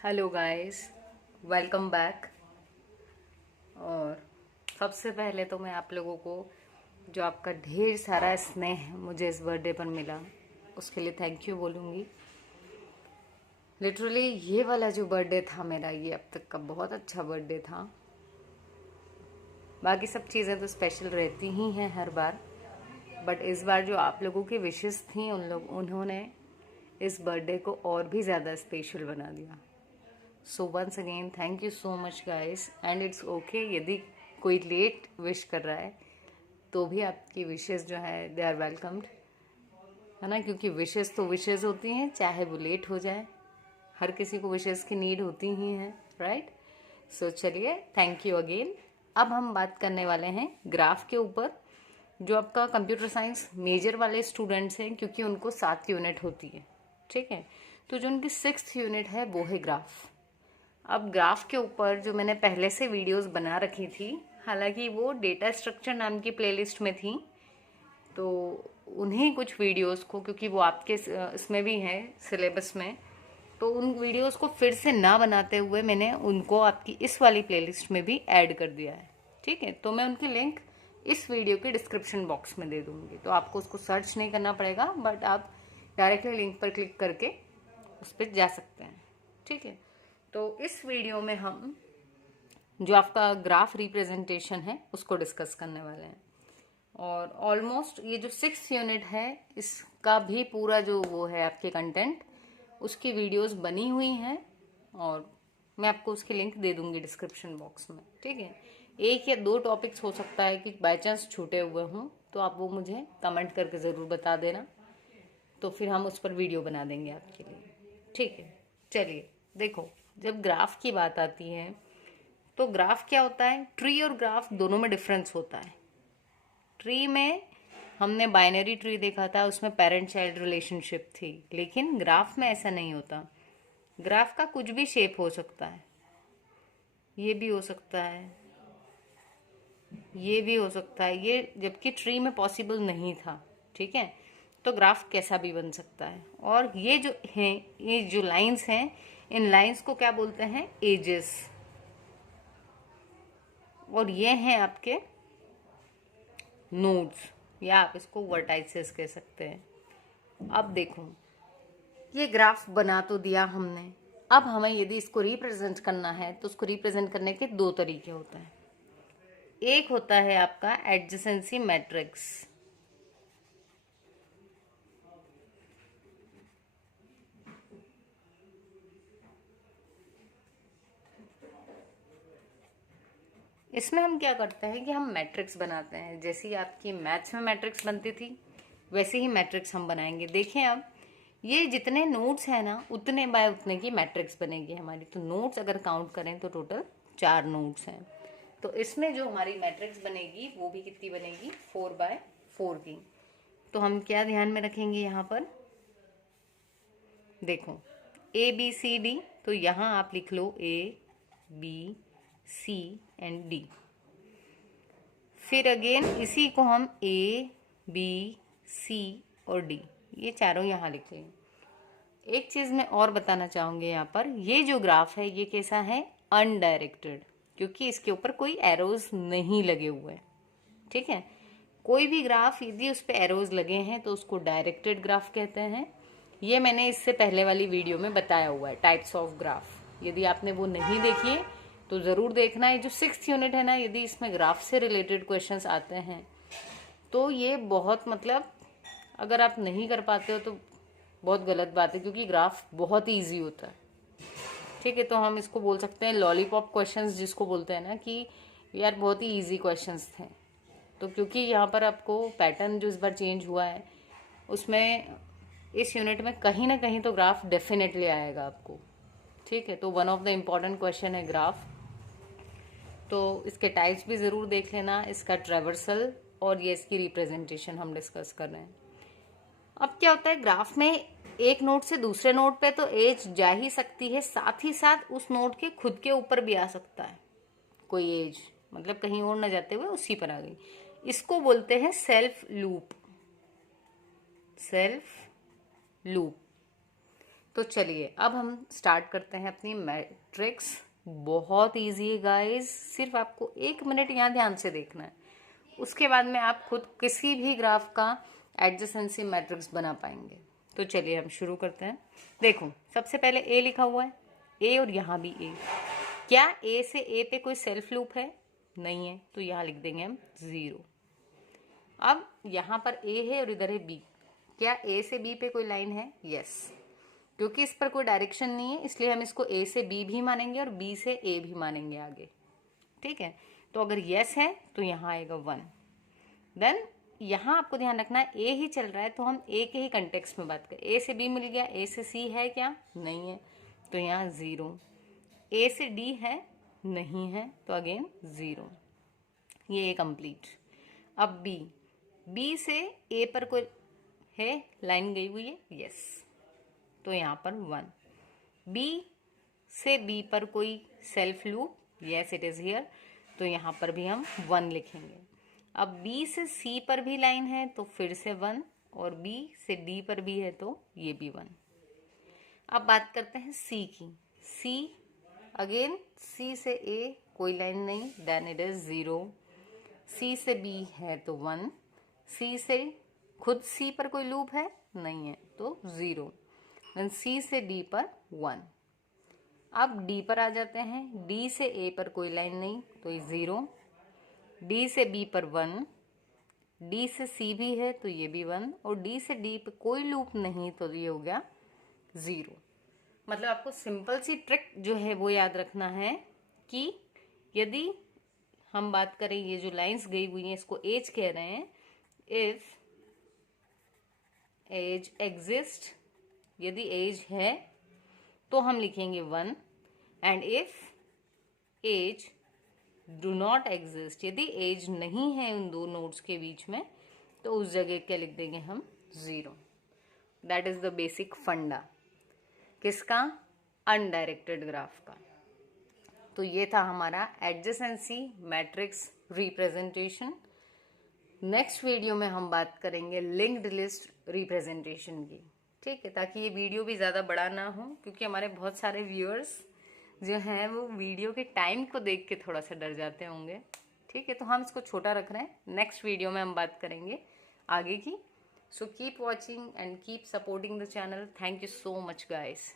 Hello guys, welcome back. और सबसे पहले तो मैं आप लोगों को जो आपका ढेर सारा स्नेह मुझे इस बर्थडे पर मिला उसके लिए थैंक यू बोलूँगी। लिटरली ये वाला जो बर्थडे था मेरा, ये अब तक का बहुत अच्छा बर्थडे था। बाकी सब चीज़ें तो स्पेशल रहती ही हैं हर बार, बट इस बार जो आप लोगों की विशेस थी उन्होंने इस बर्थडे को और भी ज़्यादा स्पेशल बना दिया। So once again thank you so much guys, and it's okay यदि कोई लेट विश कर रहा है तो भी आपकी विशेस जो है दे आर वेलकम्ड, है ना, क्योंकि विशेस तो विशेस होती हैं चाहे वो लेट हो जाए। हर किसी को विशेस की नीड होती ही है, राइट। सो चलिए, थैंक यू अगेन। अब हम बात करने वाले हैं ग्राफ के ऊपर। जो आपका कंप्यूटर साइंस मेजर वाले स्टूडेंट्स हैं, क्योंकि उनको 7 यूनिट होती है, ठीक है, तो जो उनकी 6th यूनिट है वो है ग्राफ। अब ग्राफ के ऊपर जो मैंने पहले से वीडियोस बना रखी थी, हालांकि वो डेटा स्ट्रक्चर नाम की प्लेलिस्ट में थी, तो उन्हीं कुछ वीडियोस को, क्योंकि वो आपके इसमें भी है सिलेबस में, तो उन वीडियोस को फिर से ना बनाते हुए मैंने उनको आपकी इस वाली प्लेलिस्ट में भी ऐड कर दिया है, ठीक है। तो मैं उनकी लिंक इस वीडियो के डिस्क्रिप्शन बॉक्स में दे दूंगी, तो आपको उसको सर्च नहीं करना पड़ेगा, बट आप डायरेक्टली लिंक पर क्लिक करके उस पर जा सकते हैं, ठीक है। तो इस वीडियो में हम जो आपका ग्राफ रिप्रेजेंटेशन है उसको डिस्कस करने वाले हैं। और ऑलमोस्ट ये जो 6th यूनिट है इसका भी पूरा जो वो है आपके कंटेंट, उसकी वीडियोस बनी हुई हैं और मैं आपको उसकी लिंक दे दूंगी डिस्क्रिप्शन बॉक्स में, ठीक है। 1 या 2 टॉपिक्स हो सकता है कि बाय चांस छूटे हुए हों, तो आप वो मुझे कमेंट करके ज़रूर बता देना, तो फिर हम उस पर वीडियो बना देंगे आपके लिए, ठीक है। चलिए देखो, जब ग्राफ की बात आती है तो ग्राफ क्या होता है, ट्री और ग्राफ दोनों में डिफरेंस होता है। ट्री में हमने बाइनरी ट्री देखा था, उसमें पेरेंट चाइल्ड रिलेशनशिप थी, लेकिन ग्राफ में ऐसा नहीं होता। ग्राफ का कुछ भी शेप हो सकता है, ये भी हो सकता है, ये भी हो सकता है, ये जबकि ट्री में पॉसिबल नहीं था, ठीक है। तो ग्राफ कैसा भी बन सकता है। और ये जो हैं, ये जो लाइंस हैं, इन लाइंस को क्या बोलते हैं, एजेस। और ये हैं आपके नोड्स, या आप इसको वर्टाइसेस कह सकते हैं। अब देखो, ये ग्राफ बना तो दिया हमने, अब हमें यदि इसको रिप्रेजेंट करना है तो उसको रिप्रेजेंट करने के 2 तरीके होते हैं। एक होता है आपका एडजेसेंसी मैट्रिक्स, इसमें हम क्या करते हैं कि हम मैट्रिक्स बनाते हैं। जैसे ही आपकी मैथ्स में मैट्रिक्स बनती थी वैसे ही मैट्रिक्स हम बनाएंगे। देखें, अब ये जितने नोट्स हैं ना, उतने बाय उतने की मैट्रिक्स बनेगी हमारी। तो नोट्स अगर काउंट करें तो टोटल 4 नोट्स हैं, तो इसमें जो हमारी मैट्रिक्स बनेगी वो भी कितनी बनेगी, 4x4 की। तो हम क्या ध्यान में रखेंगे यहाँ पर, देखो ABCD, तो यहाँ आप लिख लो ABC एंड D। फिर अगेन इसी को हम ABC और D, ये चारों यहाँ लिख लें। एक चीज मैं और बताना चाहूंगी यहाँ पर, ये जो ग्राफ है ये कैसा है, अनडायरेक्टेड, क्योंकि इसके ऊपर कोई एरोज नहीं लगे हुए, ठीक है। कोई भी ग्राफ यदि उस पर एरोज लगे हैं तो उसको डायरेक्टेड ग्राफ कहते हैं। ये मैंने इससे पहले वाली वीडियो में बताया हुआ है, टाइप्स ऑफ ग्राफ। यदि आपने वो नहीं देखी है तो ज़रूर देखना है। जो 6th यूनिट है ना, यदि इसमें ग्राफ से रिलेटेड क्वेश्चंस आते हैं तो ये बहुत, मतलब अगर आप नहीं कर पाते हो तो बहुत गलत बात है, क्योंकि ग्राफ बहुत ही ईजी होता है, ठीक है। तो हम इसको बोल सकते हैं लॉलीपॉप क्वेश्चंस, जिसको बोलते हैं ना कि यार बहुत ही ईजी क्वेश्चंस थे। तो क्योंकि यहाँ पर आपको पैटर्न जो इस बार चेंज हुआ है, उसमें इस यूनिट में कहीं ना कहीं तो ग्राफ डेफिनेटली आएगा आपको, ठीक है। तो one of the important question है ग्राफ। तो इसके टाइप्स भी ज़रूर देख लेना, इसका ट्रेवर्सल और ये इसकी रिप्रेजेंटेशन हम डिस्कस कर रहे हैं। अब क्या होता है, ग्राफ में एक नोड से दूसरे नोड पे तो एज जा ही सकती है, साथ ही साथ उस नोड के खुद के ऊपर भी आ सकता है कोई एज, मतलब कहीं और ना जाते हुए उसी पर आ गई। इसको बोलते हैं सेल्फ लूप, सेल्फ लूप। तो चलिए अब हम स्टार्ट करते हैं अपनी मैट्रिक्स। बहुत इजी है गाइस, सिर्फ आपको 1 मिनट यहाँ ध्यान से देखना है, उसके बाद में आप खुद किसी भी ग्राफ का एडजेसेंसी मैट्रिक्स बना पाएंगे। तो चलिए हम शुरू करते हैं। देखो सबसे पहले ए लिखा हुआ है, ए और यहाँ भी ए। क्या ए से ए पे कोई सेल्फ लूप है? नहीं है, तो यहाँ लिख देंगे हम 0। अब यहाँ पर ए है और इधर है बी। क्या ए से बी पे कोई लाइन है? यस। क्योंकि इस पर कोई डायरेक्शन नहीं है इसलिए हम इसको ए से बी भी मानेंगे और बी से ए भी मानेंगे आगे। ठीक है, तो अगर यस है तो यहाँ आएगा 1। देन यहाँ आपको ध्यान रखना है ए ही चल रहा है तो हम ए के ही कंटेक्स्ट में बात करें। ए से बी मिल गया, ए से सी है क्या? नहीं है, तो यहाँ 0। ए से डी है? नहीं है, तो अगेन 0। ये ए कंप्लीट। अब बी, बी से ए पर कोई है, लाइन गई हुई है? यस, तो यहाँ पर 1। बी से बी पर कोई self loop? Yes it is here, तो यहाँ पर भी हम 1 लिखेंगे। अब बी से सी पर भी लाइन है तो फिर से 1, और बी से डी पर भी है तो ये भी 1। अब बात करते हैं सी की। सी, अगेन सी से ए कोई लाइन नहीं, देन इट इज 0। सी से बी है तो 1। सी से खुद सी पर कोई लूप है? नहीं है, तो 0। देन सी से डी पर 1। अब डी पर आ जाते हैं। डी से ए पर कोई लाइन नहीं तो 0। डी से बी पर 1। डी से सी भी है तो ये भी 1, और डी से डी पे कोई लूप नहीं तो ये हो गया 0। मतलब आपको सिंपल सी ट्रिक जो है वो याद रखना है कि यदि हम बात करें, ये जो लाइंस गई हुई हैं इसको एज कह रहे हैं। इफ एज एग्जिस्ट, यदि एज है तो हम लिखेंगे 1, and if edge do not exist, यदि एज नहीं है उन दो नोड्स के बीच में तो उस जगह क्या लिख देंगे हम? 0। दैट इज द बेसिक फंडा किसका? अनडायरेक्टेड ग्राफ का। तो ये था हमारा adjacency matrix representation. Next video में हम बात करेंगे लिंक्ड लिस्ट रिप्रेजेंटेशन की। ठीक है, ताकि ये वीडियो भी ज़्यादा बड़ा ना हो, क्योंकि हमारे बहुत सारे व्यूअर्स जो हैं वो वीडियो के टाइम को देख के थोड़ा सा डर जाते होंगे। ठीक है, तो हम इसको छोटा रख रहे हैं। नेक्स्ट वीडियो में हम बात करेंगे आगे की। So keep watching and keep supporting the channel. Thank you so much guys.